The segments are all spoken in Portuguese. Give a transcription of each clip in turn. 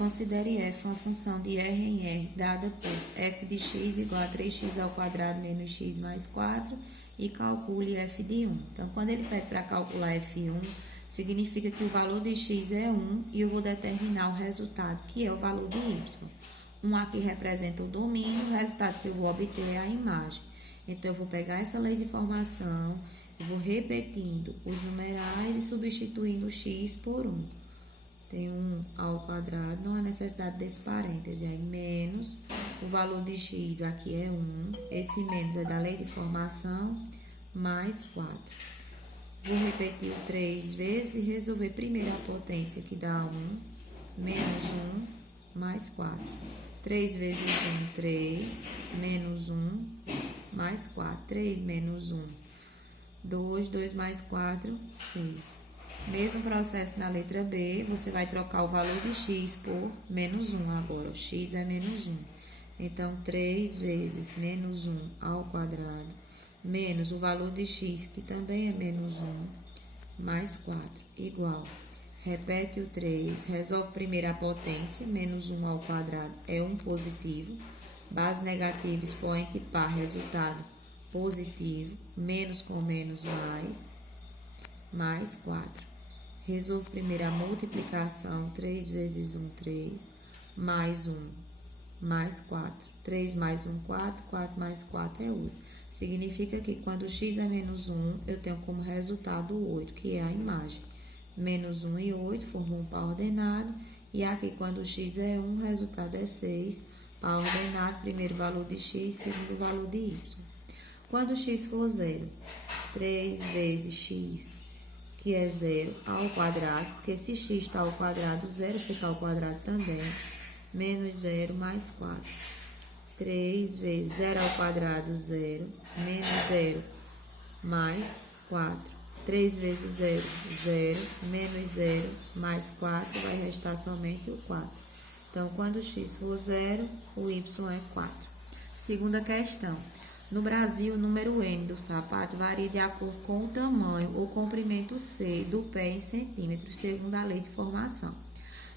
Considere f uma função de R em R dada por f de x igual a 3x ao quadrado menos x mais 4 e calcule f de 1. Então, quando ele pede para calcular f1, significa que o valor de x é 1 e eu vou determinar o resultado, que é o valor de y. 1 aqui representa o domínio, o resultado que eu vou obter é a imagem. Então, eu vou pegar essa lei de formação, eu vou repetindo os numerais e substituindo o x por 1. Tem 1 ao quadrado, não há necessidade desse parêntese. Aí, menos, o valor de x aqui é 1. Esse menos é da lei de formação, mais 4. Vou repetir 3 vezes e resolver primeiro a potência, que dá 1, menos 1, mais 4. 3 vezes 1, 3, menos 1, mais 4. 3 menos 1, 2, 2 mais 4, 6. Mesmo processo na letra B, você vai trocar o valor de x por menos 1 agora. O x é menos 1. Então, 3 vezes menos 1 ao quadrado, menos o valor de x, que também é menos 1, mais 4, igual. Repete o 3, resolve primeiro a potência, menos 1 ao quadrado é 1 positivo. Base negativa, expoente par, resultado positivo. Menos com menos, mais 4. Resolvo primeiro a multiplicação, 3 vezes 1, 3, mais 1, mais 4. 3 mais 1, 4, 4 mais 4 é 8. Significa que quando x é menos 1, eu tenho como resultado o 8, que é a imagem. Menos 1 e 8 formam um par ordenado. E aqui, quando x é 1, o resultado é 6. Par ordenado, primeiro valor de x, segundo valor de y. Quando x for 0, 3 vezes x, que é 0, ao quadrado, porque se x está ao quadrado, 0 fica ao quadrado também, menos 0 mais 4. 3 vezes 0 ao quadrado, 0, menos 0 mais 4. 3 vezes 0, 0, menos 0 mais 4, vai restar somente o 4. Então, quando x for 0, o y é 4. Segunda questão. No Brasil, o número N do sapato varia de acordo com o tamanho ou comprimento C do pé em centímetros, segundo a lei de formação.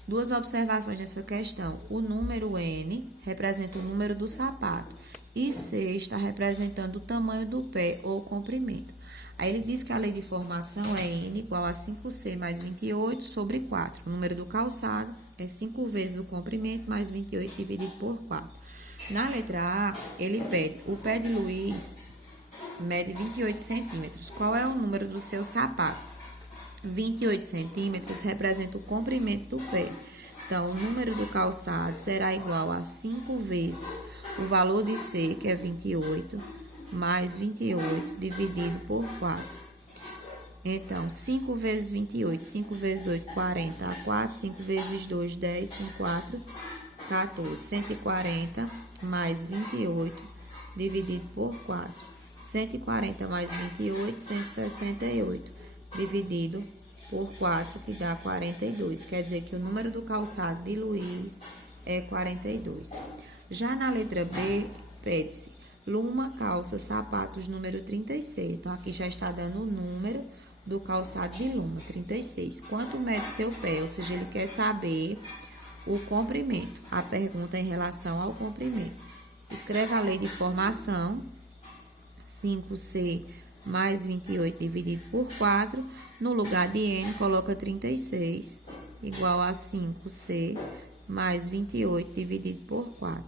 Duas observações nessa questão. O número N representa o número do sapato e C está representando o tamanho do pé ou comprimento. Aí ele diz que a lei de formação é N igual a 5C mais 28 sobre 4. O número do calçado é 5 vezes o comprimento mais 28 dividido por 4. Na letra A, ele pede, o pé de Luiz mede 28 centímetros. Qual é o número do seu sapato? 28 centímetros representa o comprimento do pé. Então, o número do calçado será igual a 5 vezes o valor de C, que é 28, mais 28 dividido por 4. Então, 5 vezes 28, 5 vezes 8, 40, a 4, 5 vezes 2, 10, com 4, 14, 140 mais 28 dividido por 4. 140 mais 28, 168 dividido por 4, que dá 42. Quer dizer que o número do calçado de Luiz é 42. Já na letra B, pede-se Luma, calça, sapatos, número 36. Então, aqui já está dando o número do calçado de Luma, 36. Quanto mede seu pé? Ou seja, ele quer saber o comprimento. A pergunta é em relação ao comprimento. Escreve a lei de formação, 5C mais 28 dividido por 4. No lugar de N, coloca 36, igual a 5C mais 28 dividido por 4.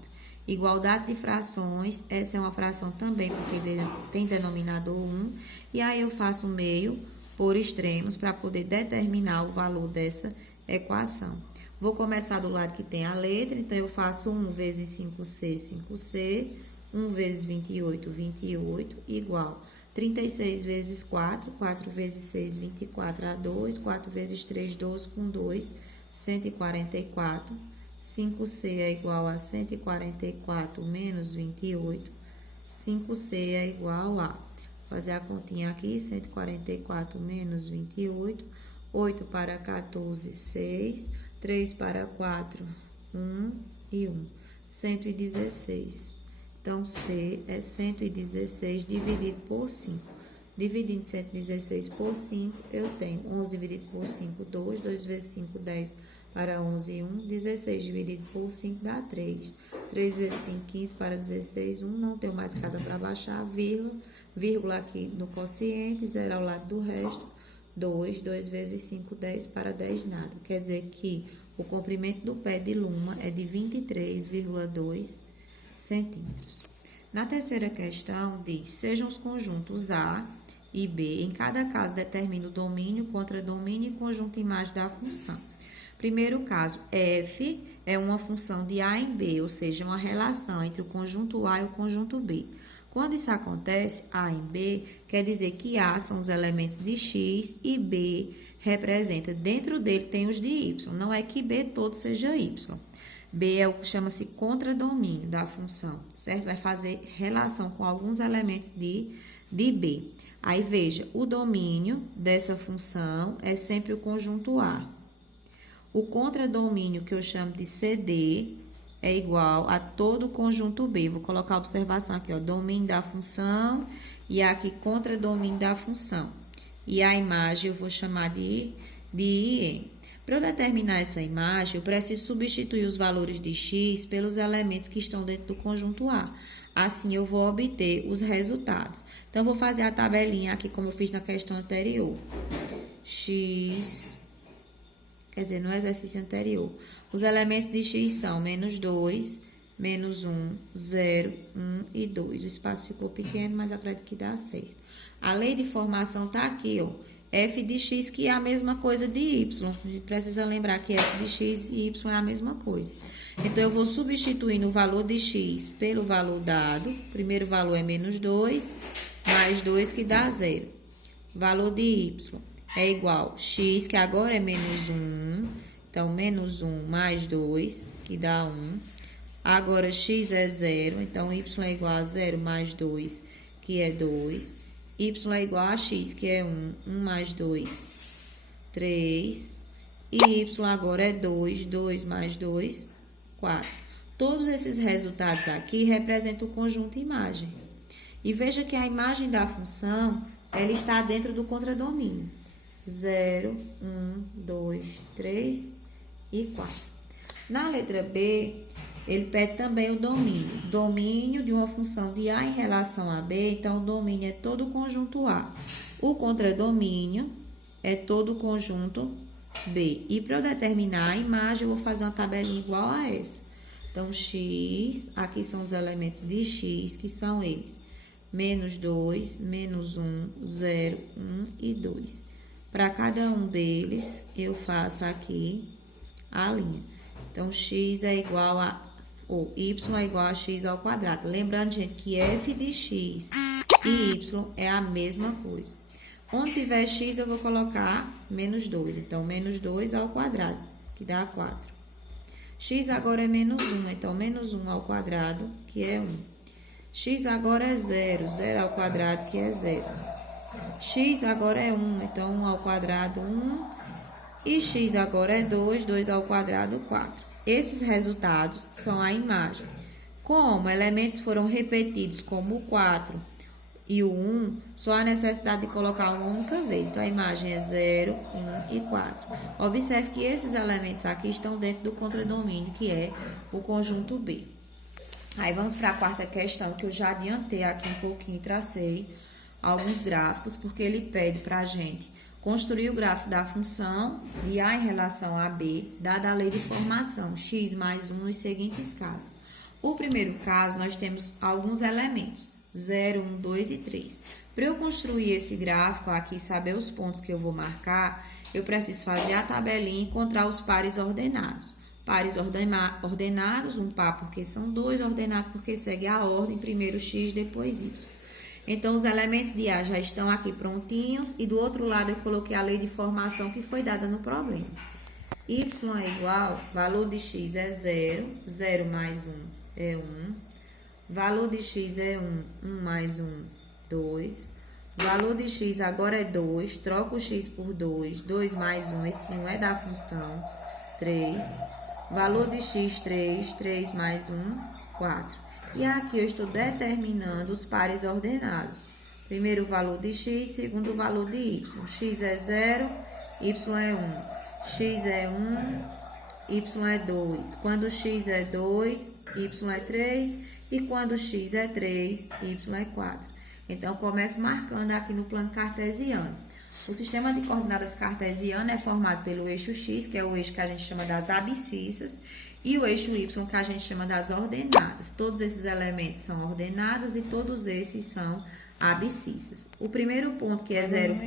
Igualdade de frações, essa é uma fração também, porque tem denominador 1. E aí eu faço meio por extremos para poder determinar o valor dessa equação. Vou começar do lado que tem a letra, então eu faço 1 vezes 5C, 5C, 1 vezes 28, 28, igual 36 vezes 4, 4 vezes 6, 24, a 2, 4 vezes 3, 12, com 2, 144. 5C é igual a 144 menos 28, 5C é igual a, fazer a continha aqui, 144 menos 28, 8 para 14, 6, 3 para 4, 1 e 1, 116. Então, C é 116 dividido por 5. Dividindo 116 por 5, eu tenho 11 dividido por 5, 2. 2 vezes 5, 10. para 11, 1. 16 dividido por 5 dá 3. 3 vezes 5, 15 para 16, 1. Não tenho mais casa para baixar, vírgula aqui no quociente, 0 ao lado do resto. 2, 2 vezes 5, 10 para 10 nada. Quer dizer que o comprimento do pé de luma é de 23,2 centímetros. Na terceira questão, diz, sejam os conjuntos A e B. Em cada caso, determina o domínio, contradomínio e conjunto imagem da função. Primeiro caso, f é uma função de A em B, ou seja, uma relação entre o conjunto A e o conjunto B. Quando isso acontece, A em B, quer dizer que A são os elementos de X e B representa, dentro dele tem os de Y. Não é que B todo seja Y. B é o que chama-se contradomínio da função, certo? Vai fazer relação com alguns elementos de B. Aí, veja, o domínio dessa função é sempre o conjunto A. O contradomínio, que eu chamo de CD, é igual a todo o conjunto B. Vou colocar a observação aqui, ó, domínio da função e aqui contradomínio da função. E a imagem eu vou chamar de IM. Para eu determinar essa imagem, eu preciso substituir os valores de X pelos elementos que estão dentro do conjunto A. Assim, eu vou obter os resultados. Então, vou fazer a tabelinha aqui, como eu fiz na questão anterior. X, quer dizer, no exercício anterior. Os elementos de X são menos 2, menos 1, 0, 1 e 2. O espaço ficou pequeno, mas acredito que dá certo. A lei de formação está aqui, ó. F de X, que é a mesma coisa de Y. A gente precisa lembrar que F de X e Y é a mesma coisa. Então, eu vou substituir no valor de X pelo valor dado. O primeiro valor é menos 2, mais 2, que dá 0. Valor de Y é igual a X, que agora é menos 1. Então, menos 1 mais 2, que dá 1. Agora, X é 0. Então, Y é igual a 0 mais 2, que é 2. Y é igual a X, que é 1. 1 mais 2, 3. E Y agora é 2. 2 mais 2, 4. Todos esses resultados aqui representam o conjunto imagem. E veja que a imagem da função, ela está dentro do contradomínio. 0, 1, 2, 3 e 4. Na letra B, ele pede também o domínio. Domínio de uma função de A em relação a B, então o domínio é todo o conjunto A. O contradomínio é todo o conjunto B. E para eu determinar a imagem, eu vou fazer uma tabelinha igual a essa. Então, X, aqui são os elementos de X, que são eles. Menos 2, menos 1, 0, 1 e 2. Para cada um deles, eu faço aqui a linha. Então, X é igual a... ou Y é igual a X ao quadrado. Lembrando, gente, que F de X e Y é a mesma coisa. Onde tiver X, eu vou colocar menos 2. Então, menos 2 ao quadrado, que dá 4. X agora é menos 1. Então, menos 1 ao quadrado, que é 1. X agora é 0. 0 ao quadrado, que é 0. X agora é 1. Então, 1 ao quadrado, 1. E X agora é 2. 2 ao quadrado, 4. Esses resultados são a imagem. Como elementos foram repetidos como o 4 e o 1, só há necessidade de colocar uma única vez. Então, a imagem é 0, 1 e 4. Observe que esses elementos aqui estão dentro do contradomínio, que é o conjunto B. Aí, vamos para a quarta questão, que eu já adiantei aqui um pouquinho e tracei alguns gráficos, porque ele pede para a gente construir o gráfico da função de A em relação a B, dada a lei de formação, x mais 1 nos seguintes casos. O primeiro caso, nós temos alguns elementos, 0, 1, 2 e 3. Para eu construir esse gráfico aqui, saber os pontos que eu vou marcar, eu preciso fazer a tabelinha e encontrar os pares ordenados. Pares ordenados, um par porque são 2, ordenado porque segue a ordem, primeiro x, depois y. Então, os elementos de A já estão aqui prontinhos e do outro lado eu coloquei a lei de formação que foi dada no problema. Y é igual, valor de x é 0, 0 mais 1 é 1. Valor de x é 1, 1 mais 1, 2. Valor de x agora é 2, troco o x por 2, 2 mais 1, esse 1 é da função, 3. Valor de x, 3, 3 mais 1, 4. E aqui eu estou determinando os pares ordenados. Primeiro o valor de x, segundo o valor de y. X é 0, y é 1. X é 1, y é 2. Quando x é 2, y é 3. E quando x é 3, y é 4. Então, eu começo marcando aqui no plano cartesiano. O sistema de coordenadas cartesiano é formado pelo eixo x, que é o eixo que a gente chama das abscissas, e o eixo y, que a gente chama das ordenadas. Todos esses elementos são ordenadas e todos esses são abscissas. O primeiro ponto, que é 0,